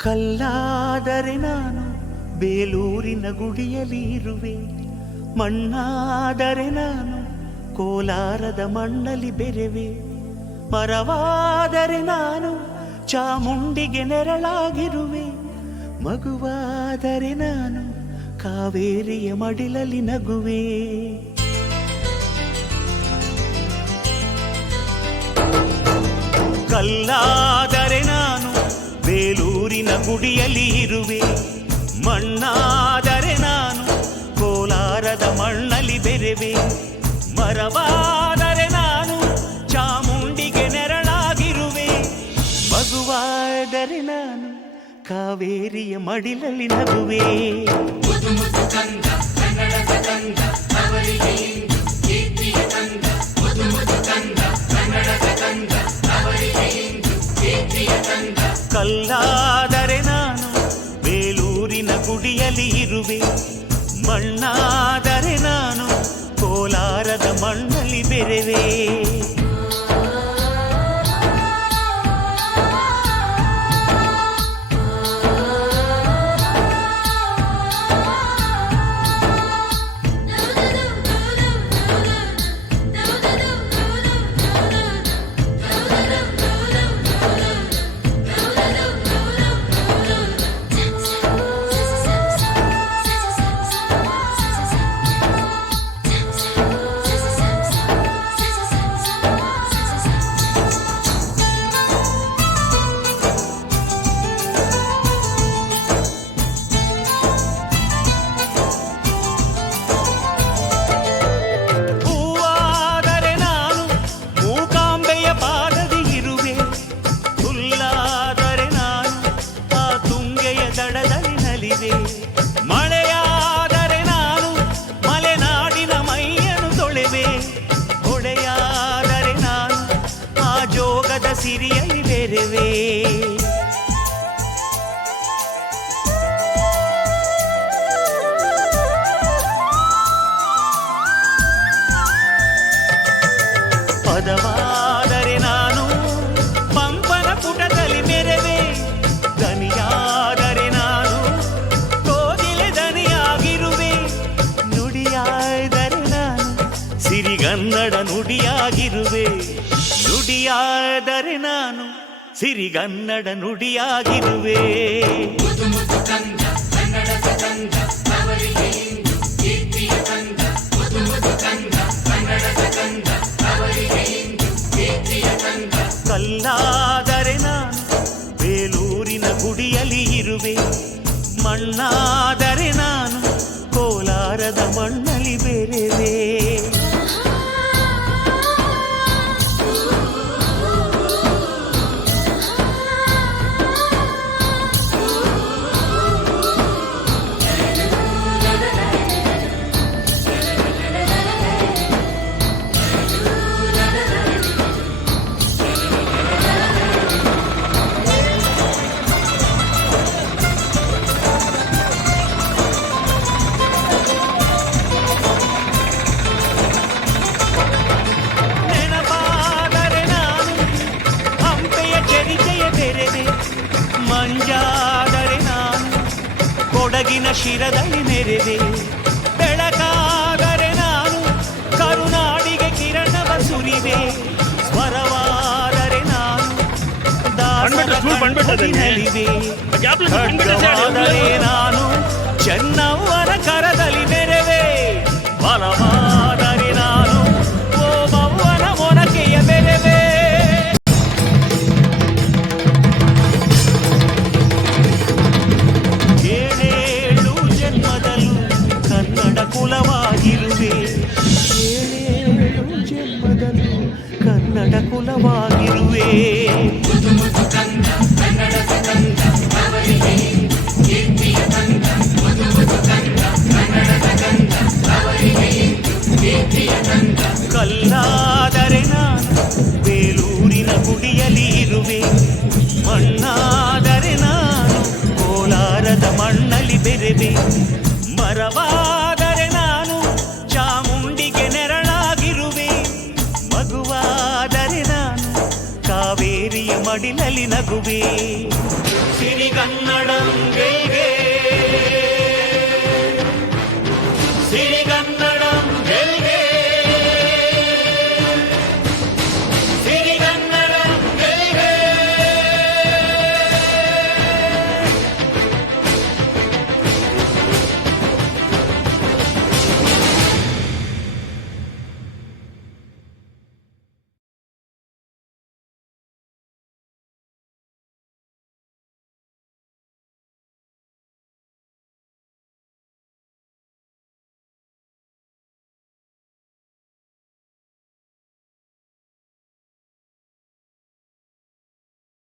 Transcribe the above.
ಕಲ್ಲಾದರೆ ನಾನು ಬೇಲೂರಿನ ಗುಡಿಯಲ್ಲಿ ಇರುವೆ, ಮಣ್ಣಾದರೆ ನಾನು ಕೋಲಾರದ ಮಣ್ಣಲ್ಲಿ ಬೆರೆವೆ, ಮರವಾದರೆ ನಾನು ಚಾಮುಂಡಿಗೆ ನೆರಳಾಗಿರುವೆ, ಮಗುವಾದರೆ ನಾನು ಕಾವೇರಿಯ ಮಡಿಲಲ್ಲಿ ನಗುವೆ. ಕಲ್ಲಾದರೆ ನಾನು ಬೇಲೂರಿನ ಗುಡಿಯಲ್ಲಿ ಇರುವೆ, ಮಣ್ಣಾದರೆ ನಾನು ಕೋಲಾರದ ಮಣ್ಣಲ್ಲಿ ಬೆರೆವೆ, ಮರವಾದರೆ ನಾನು ಚಾಮುಂಡಿಗೆ ನೆರಳಾಗಿರುವೆ, ಮಗುವಾದರೆ ನಾನು ಕಾವೇರಿಯ ಮಡಿಲಲ್ಲಿ ನಗುವೆ. ಕಲ್ಲಾದರೆ ನಾನು ಬೇಲೂರಿನ ಗುಡಿಯಲ್ಲಿ ಇರುವೆ, ಮಣ್ಣಾದರೆ ನಾನು ಕೋಲಾರದ ಮಣ್ಣಲ್ಲಿ ಬೆರೆವೆ. ಮಳೆಯಾದರೆ ನಾನು ಮಲೆನಾಡಿನ ಮೈಯನ್ನು ತೊಳೆವೆ, ಹೊಳೆಯಾದರೆ ನಾನು ಆ ಜೋಗದ ಸಿರಿಯಲ್ಲಿ ಬೆರೆವೆ. ಪದವಾದರೆ ನಾನು ಪಂಪನ ಪುಟದಲ್ಲಿ ಮೆರೆವೆ, ದನಿಯಾದರೆ ನಾನು ಕೋಗಿಲೆ ದನಿಯಾಗಿರುವೆ, ನುಡಿಯಾದರೆ ನಾನು ಸಿರಿಗನ್ನಡ ನುಡಿಯಾಗಿರುವೆ, ನುಡಿಯಾದರೆ ನಾನು ಸಿರಿಗನ್ನಡ ನುಡಿಯಾಗಿರುವೆ. ಕಲ್ಲಾದರೆ ನಾನು ಬೇಲೂರಿನ ಗುಡಿಯಲ್ಲಿ ಇರುವೆ, ಮಣ್ಣಾದರೆ ನಾನು ಕೋಲಾರದ ಮಣ್ಣಲ್ಲಿ ಬೆರೆವೆ. ಮಂಜಾದರೆ ನಾನು ಕೊಡಗಿನ ಶಿರದಲ್ಲಿ ನೆರೆವೆ, ಬೆಳಕಾದರೆ ನಾನು ಕರುನಾಡಿಗೆ ಕಿರಣವ ಸುರಿವೆ, ಸ್ವರವಾದರೆ ನಾನು ದಾಸನಲಿವೆ, ಖಡ್ಗವಾದರೆ ನಾನು ಚೆನ್ನವ್ವನ ಕರದಲ್ಲಿ ನೆರೆವೆ, ಬಲವಾದರೆ ನಾನು ಓಬವ್ವನ ಮೊನಕೆಯ ಬೆರೆವೆ. ಕುಲವಾಗಿರುವೆ, ಏಳೇಳು ಜನ್ಮದಲ್ಲೂ ಕನ್ನಡ ಕುಲವಾಗಿರುವೆ. ಕಲ್ಲಾದರೆ ನಾನು ಬೇಲೂರಿನ ಗುಡಿಯಲ್ಲಿ ಇರುವೆ, ಮಣ್ಣಾದರೆ ನಾನು ಕೋಲಾರದ ಮಣ್ಣಲ್ಲಿ ಬೆರೆವೆ, ಮರವಾದರೆ ನಾನು ಚಾಮುಂಡಿಗೆ ನೆರಳಾಗಿರುವೆ, ಮಗುವಾದರೆ ನಾನು ಕಾವೇರಿಯ ಮಡಿಲಲ್ಲಿ ನಗುವೆ.